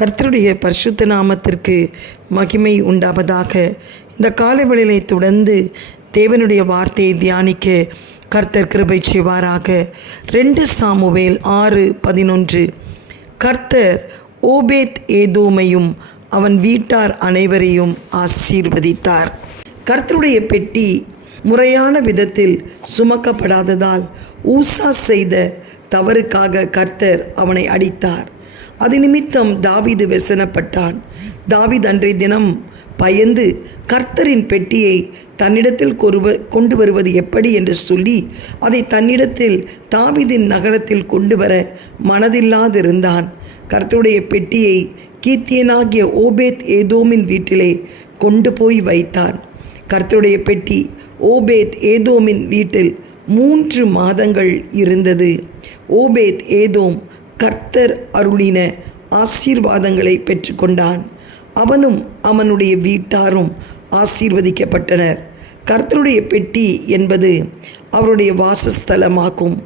கர்த்தருடைய பரிசுத்த நாமத்திற்கு மகிமை உண்டாவதாக. இந்த காலைவெளியை தொடர்ந்து தேவனுடைய வார்த்தையை தியானிக்க கர்த்தர் கிருபை செய்வாராக. ரெண்டு சாமுவேல் ஆறு பதினொன்று. கர்த்தர் ஓபேத் ஏதோமையும் அவன் வீட்டார் அனைவரையும் ஆசீர்வதித்தார். கர்த்தருடைய பெட்டி முறையான விதத்தில் சுமக்கப்படாததால் ஊசா செய்த தவறுக்காக கர்த்தர் அவனை அடித்தார். அது நிமித்தம் தாவிது வெசனப்பட்டான். தாவித் அன்றைய தினம் பயந்து கர்த்தரின் பெட்டியை தன்னிடத்தில் கொருவ கொண்டு வருவது எப்படி என்று சொல்லி அதை தன்னிடத்தில் தாவிதின் நகரத்தில் கொண்டு வர மனதில்லாதிருந்தான். கர்த்தருடைய பெட்டியை கீர்த்தியனாகிய ஓபேத் ஏதோமின் வீட்டிலே கொண்டு போய் வைத்தான். கர்த்தருடைய பெட்டி ஓபேத் ஏதோமின் வீட்டில் மூன்று மாதங்கள் இருந்தது. ஓபேத் ஏதோம் கர்த்தர் அருளின ஆசீர்வாதங்களை பெற்றுக்கொண்டான். அவனும் அவனுடைய வீட்டாரும் ஆசீர்வதிக்கப்பட்டனர். கர்த்தருடைய பெட்டி என்பது அவருடைய வாசஸ்தலமாகும்.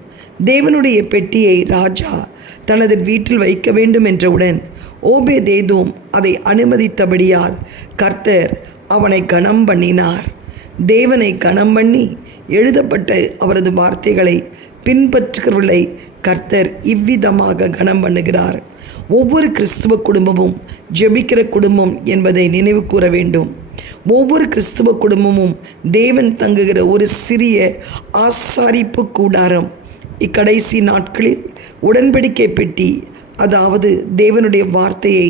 தேவனுடைய பெட்டியை ராஜா தனது வீட்டில் வைக்க வேண்டும் என்றவுடன் ஓபே தேதும் அதை அனுமதித்தபடியால் கர்த்தர் அவனை கணம் பண்ணினார். தேவனை கணம் பண்ணி எழுதப்பட்ட அவரது வார்த்தைகளை பின்பற்றுகிறவர்களை கர்த்தர் இவ்விதமாக கனம் பண்ணுகிறார். ஒவ்வொரு கிறிஸ்துவ குடும்பமும் ஜெபிக்கிற குடும்பம் என்பதை நினைவு கூற வேண்டும். ஒவ்வொரு கிறிஸ்துவ குடும்பமும் தேவன் தங்குகிற ஒரு சிறிய ஆசாரிப்பு கூடாரம். இக்கடைசி நாட்களில் உடன்படிக்கை பெட்டி அதாவது தேவனுடைய வார்த்தையை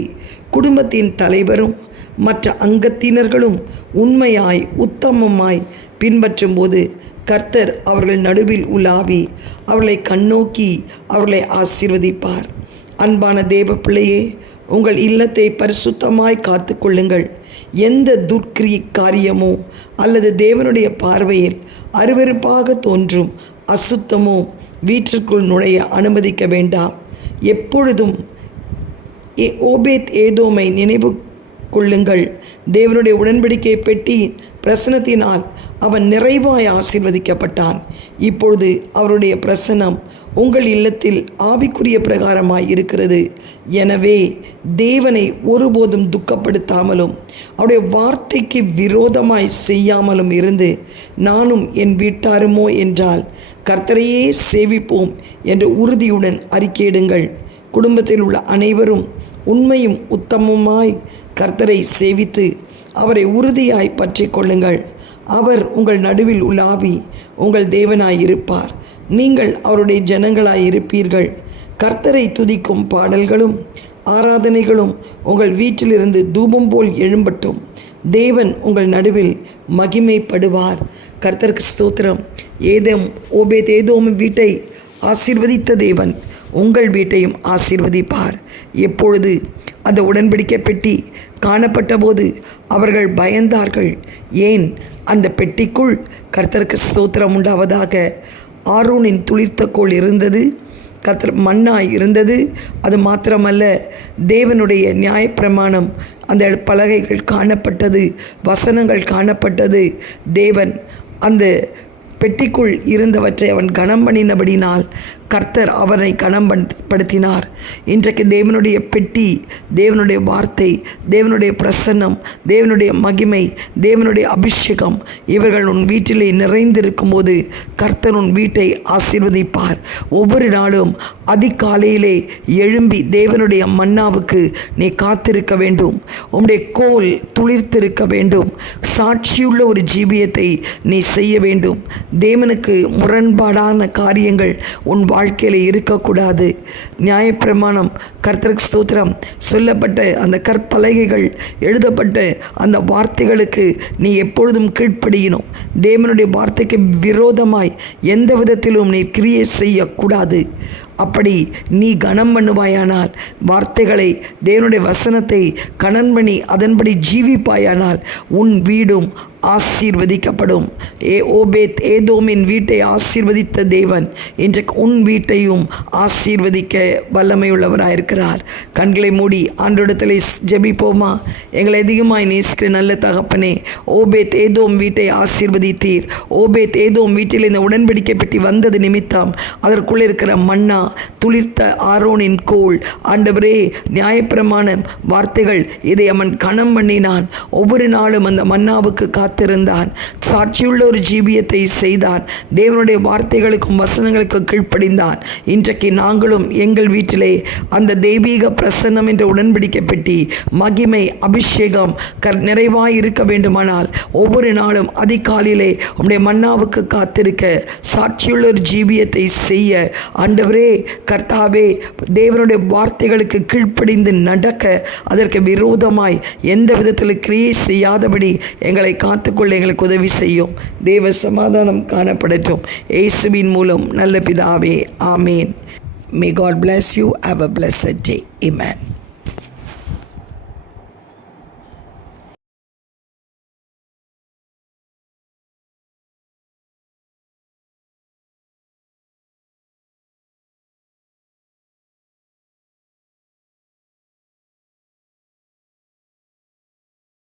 குடும்பத்தின் தலைவரும் மற்ற அங்கத்தினர்களும் உண்மையாய் உத்தமமாய் பின்பற்றும் போது கர்த்தர் அவர்கள் நடுவில் உலாவி அவர்களை கண்ணோக்கி அவர்களை ஆசீர்வதிப்பார். அன்பான தேவ பிள்ளையே உங்கள் இல்லத்தை பரிசுத்தமாய் காத்து கொள்ளுங்கள். எந்த துர்க்கிரி காரியமோ அல்லது தேவனுடைய பார்வையில் அருவருப்பாக தோன்றும் அசுத்தமோ வீட்டிற்குள் நுழைய அனுமதிக்க வேண்டாம். எப்பொழுதும் ஏ- ஓபேத் ஏதோமை நினைவு கொள்ளுங்கள். தேவனுடைய உடன்படிக்கை பெட்டி பிரசனத்தினால் அவன் நிறைவாய் ஆசிர்வதிக்கப்பட்டான். இப்பொழுது அவருடைய பிரசனம் உங்கள் இல்லத்தில் ஆவிக்குரிய பிரகாரமாய் இருக்கிறது. எனவே தேவனை ஒருபோதும் துக்கப்படுத்தாமலும் அவருடைய வார்த்தைக்கு விரோதமாய் செய்யாமலும் இருந்து நானும் என் வீட்டாருமோ என்றால் கர்த்தரையே சேவிப்போம் என்ற உறுதியுடன் அறிக்கையிடுங்கள். குடும்பத்தில் உள்ள அனைவரும் உண்மையும் உத்தமுமாய் கர்த்தரை சேவித்து அவரை உறுதியாய் பற்றி கொள்ளுங்கள். அவர் உங்கள் நடுவில் உலாவி உங்கள் தேவனாய் இருப்பார் நீங்கள் அவருடைய ஜனங்களாய் இருப்பீர்கள். கர்த்தரை துதிக்கும் பாடல்களும் ஆராதனைகளும் உங்கள் வீட்டிலிருந்து தூபம் போல் எழும்பட்டும். தேவன் உங்கள் நடுவில் மகிமைப்படுவார். கர்த்தருக்கு ஸ்தோத்திரம். ஏதேம் ஓபே தேதோம் வீட்டை ஆசீர்வதித்த தேவன் உங்கள் வீட்டையும் ஆசீர்வதிப்பார். எப்பொழுது அந்த உடன்படிக்கை பெட்டி காணப்பட்ட போது அவர்கள் பயந்தார்கள். ஏன்? அந்த பெட்டிக்குள் கர்த்தருக்கு ஸ்தோத்திரம் உண்டாவதாக. ஆரோனின் துளிர்த்த கோள் இருந்தது. கர்த்தர் மண்ணாய் இருந்தது. அது மாத்திரமல்ல தேவனுடைய நியாயப்பிரமாணம் அந்த பலகைகள் காணப்பட்டது வசனங்கள் காணப்பட்டது. தேவன் அந்த பெட்டிக்குள் இருந்தவற்றை அவன் கனம் பண்ணினபடினால் கர்த்தர் அவனை கனம் படுத்தினார் இன்றைக்கு தேவனுடைய பெட்டி தேவனுடைய வார்த்தை தேவனுடைய பிரசன்னம் தேவனுடைய மகிமை தேவனுடைய அபிஷேகம் இவர்கள் உன் வீட்டிலே நிறைந்திருக்கும் போது கர்த்தர் உன் வீட்டை ஆசீர்வதிப்பார். ஒவ்வொரு நாளும் அதிகாலையிலே எழும்பி தேவனுடைய மன்னாவுக்கு நீ காத்திருக்க வேண்டும். உம்முடைய கோல் துளிர்த்திருக்க வேண்டும். சாட்சியுள்ள ஒரு ஜீவியத்தை நீ செய்ய வேண்டும். தேவனுக்கு முரண்பாடான காரியங்கள் உன் வாழ்க்கையில் இருக்கக்கூடாது. நியாயப்பிரமாணம் கர்த்தருக்கு சூத்திரம் சொல்லப்பட்ட அந்த கற்பலகைகள் எழுதப்பட்ட அந்த வார்த்தைகளுக்கு நீ எப்பொழுதும் கீழ்ப்படியணும். தேவனுடைய வார்த்தைக்கு விரோதமாய் எந்த விதத்திலும் நீ கிரியை செய்யக்கூடாது. அப்படி நீ கனம் பண்ணுவாயானால் வார்த்தைகளை தேவனுடைய வசனத்தை கணன் பண்ணி அதன்படி ஜீவிப்பாயானால் உன் வீடும் ஆசீர்வதிக்கப்படும். ஏ ஓபேத் ஏதோமின் வீட்டை ஆசீர்வதித்த தேவன் இன்றைக்கு உன் வீட்டையும் ஆசீர்வதிக்க வல்லமையுள்ளவராக இருக்கிறார் கண்களை மூடி ஆண்டோடத்தில் ஜெபிப்போமா? எங்களை அதிகமாய் நேசிக்கிற நல்ல தகப்பனே ஓபேத் ஏதோம் வீட்டை ஆசீர்வதித்தீர். ஓபேத் ஏதோம் வீட்டில் இந்த உடன்படிக்கை பெட்டி வந்தது நிமித்தம் அதற்குள்ளே இருக்கிற மன்னா துளிர்த்த ஆரோனின் கோல் ஆண்டவரே நியாயப்பிரமாண வார்த்தைகள் இதை அவன் கணம் பண்ணினான் ஒவ்வொரு நாளும் அந்த மன்னாவுக்கு கா காத்திருந்தான். சாட்சியுள்ள ஒரு ஜீவியத்தை செய்தான். தேவனுடைய வார்த்தைகளுக்கும் வசனங்களுக்கும் கீழ்ப்படிந்தான். இன்றைக்கு நாங்களும் எங்கள் வீட்டிலே அந்த தெய்வீக பிரசன்னம் என்ற உடன்படிக்கை பெட்டி மகிமை அபிஷேகம் கர் நிறைவாய் இருக்க வேண்டுமானால் ஒவ்வொரு நாளும் அதிகாலையிலே உம்முடைய மன்னாவுக்கு காத்திருக்க சாட்சியுள்ள ஒரு ஜீவியத்தை செய்ய ஆண்டவரே கர்த்தாவே தேவனுடைய வார்த்தைகளுக்கு கீழ்ப்படிந்து நடக்க அதற்கு விரோதமாய் எந்த விதத்தில் கிரியை செய்யாதபடி எங்களை காத்துக்கொள்ள எங்களுக்கு உதவி செய்யும். தேவ சமாதானம் காணப்படட்டும். ஏசுவின் மூலம் நல்ல பிதாவே ஆமேன். May God bless you have a blessed day amen